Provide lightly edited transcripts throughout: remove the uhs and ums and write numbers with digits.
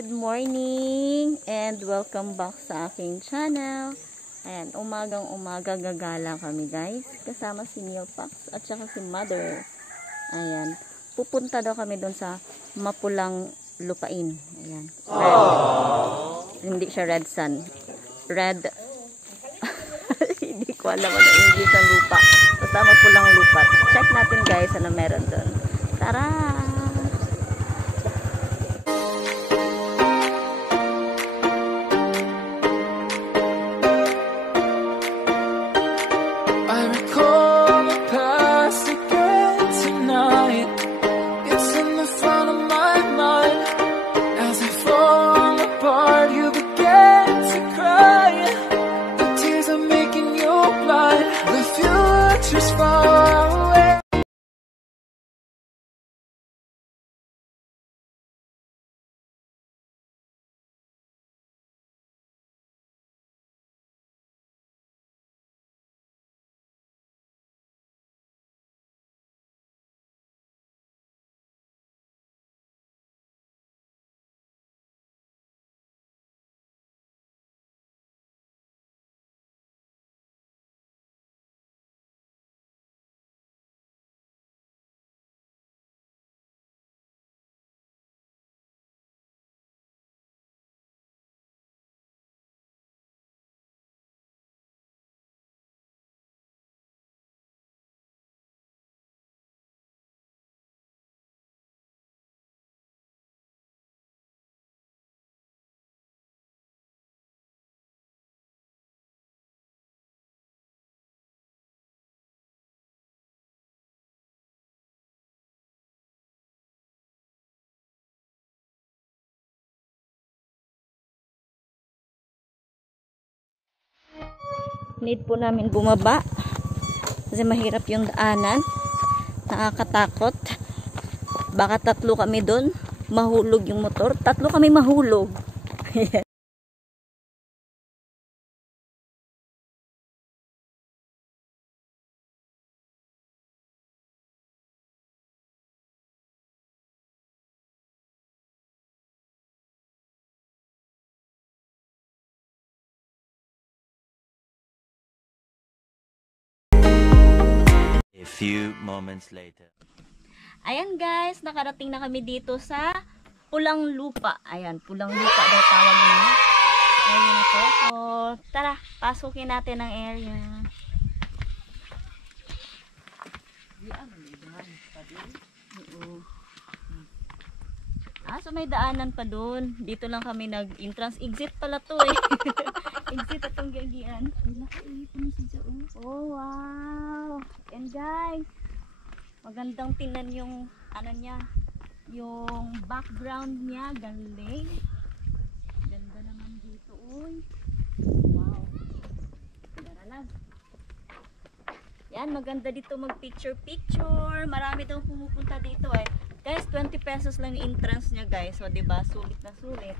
Good morning and welcome back sa aking channel. Ayan, umagang-umaga gagala kami guys. Kasama si Neil Pax at saka si Mother. Ayan, pupunta daw kami doon sa mapulang lupain. Ayan, red. Hindi siya red sun. Red. Hindi ko alam ano English ang lupa. Basta mapulang lupa. Check natin guys ano meron doon. Tara! I recall the past again tonight. It's in the front of my mind. As I fall apart, you begin to cry. The tears are making you blind. The future's far away. Need po namin bumaba kasi mahirap yung daanan, nakakatakot. Baka tatlo kami doon, mahulog yung motor, tatlo kami mahulog. A few moments later. Ayan guys, nakarating na kami dito sa Pulang Lupa. Ayan, Pulang Lupa daw tawag na area na to. So, tara, pasukin natin ang area. So may daanan pa doon. Dito lang kami nag-entrance. Exit pala to eh. Exit atong gagian. Oh, wow. And guys, magandang tingnan yung ano niya, yung background niya, galing. Ganda naman dito, uy. Wow. Tara lang. Yan, maganda dito mag-picture. Marami daw pumupunta dito eh. Guys, 20 pesos lang yung entrance niya guys. So, diba? Sulit na sulit.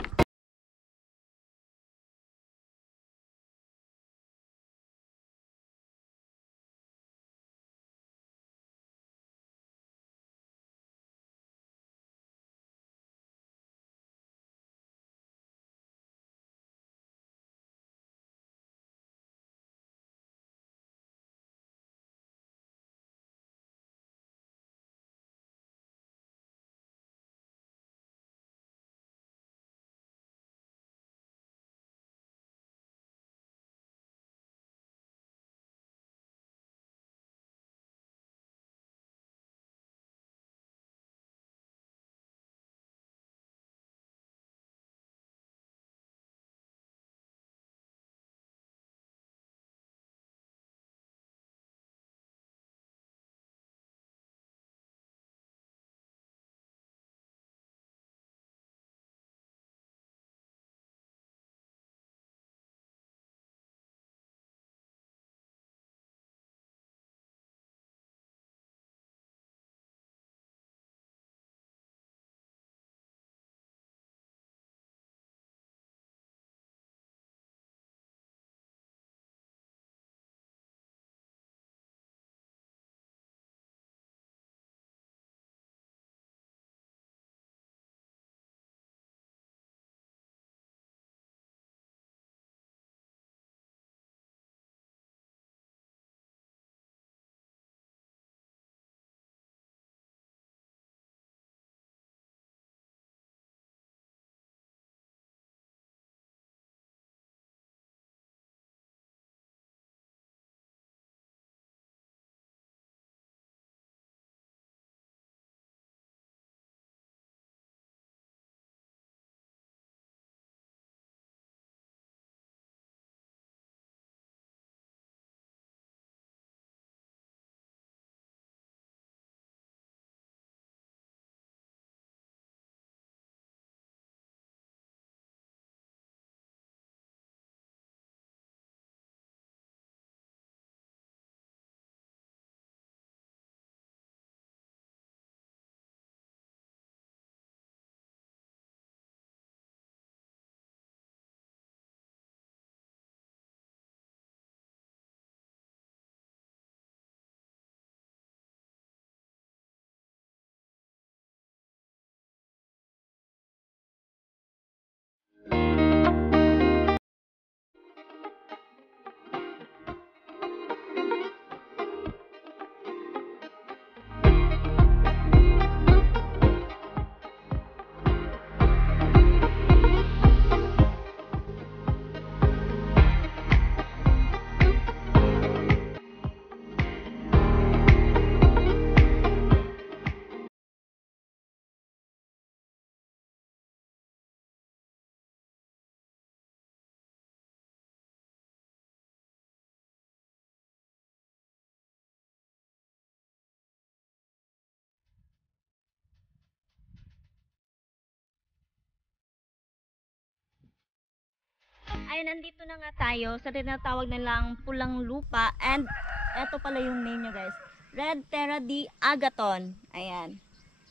Ay, nandito na nga tayo sa tinatawag nilang Pulang Lupa. And eto pala yung name niya, guys. Red Terra di Agaton. Ayan.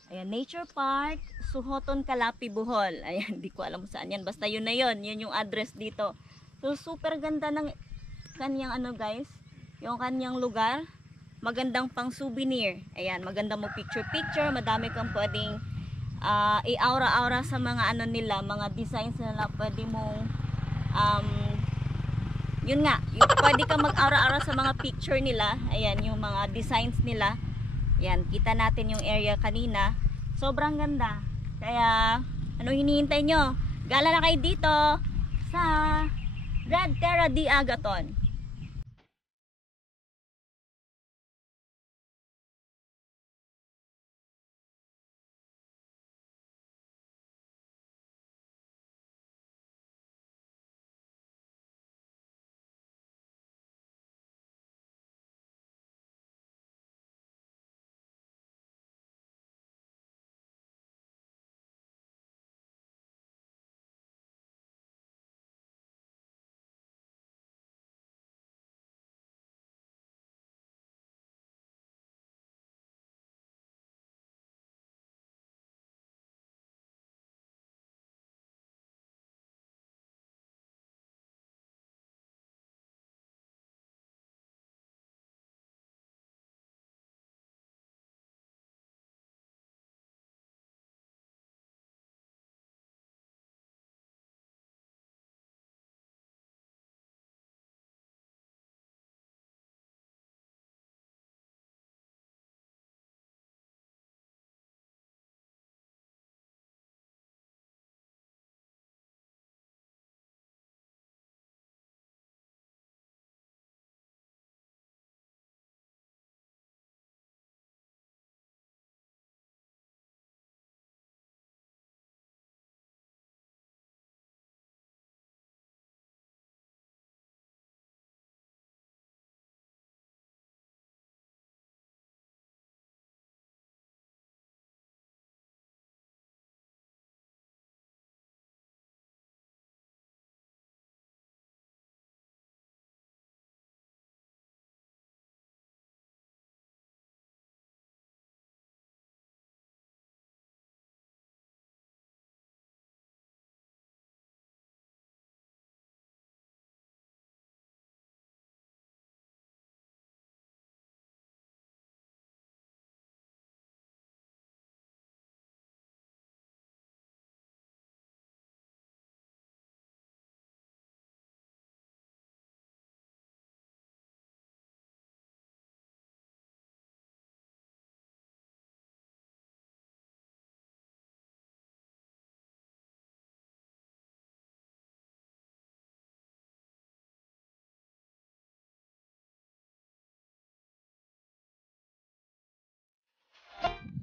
Ayan, Nature Park, Suhoton, Calapi, Bohol. Ayan, di ko alam saan yan. Basta yun na yun. Yun yung address dito. So, super ganda ng kanyang ano, guys. Yung kanyang lugar. Magandang pang souvenir. Ayan, magandang mo picture-picture. Madami kang pwedeng i-aura-aura sa mga ano nila, mga designs nila. Pwede mong yun nga, yung pwede kang mag-aura-aura sa mga picture nila. Ayan, yung mga designs nila. Yan, kita natin yung area kanina. Sobrang ganda. Kaya, anong hinihintay nyo? Gala na kayo dito sa Red Terra di Agaton.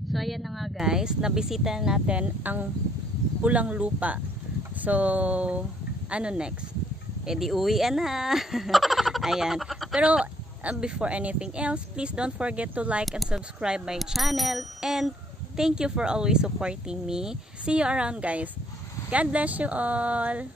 So ayan na nga guys, nabisita natin ang Pulang Lupa. So ano next? Eh di uwian na. Ayan. Pero before anything else, please don't forget to like and subscribe my channel, and thank you for always supporting me. See you around guys. God bless you all.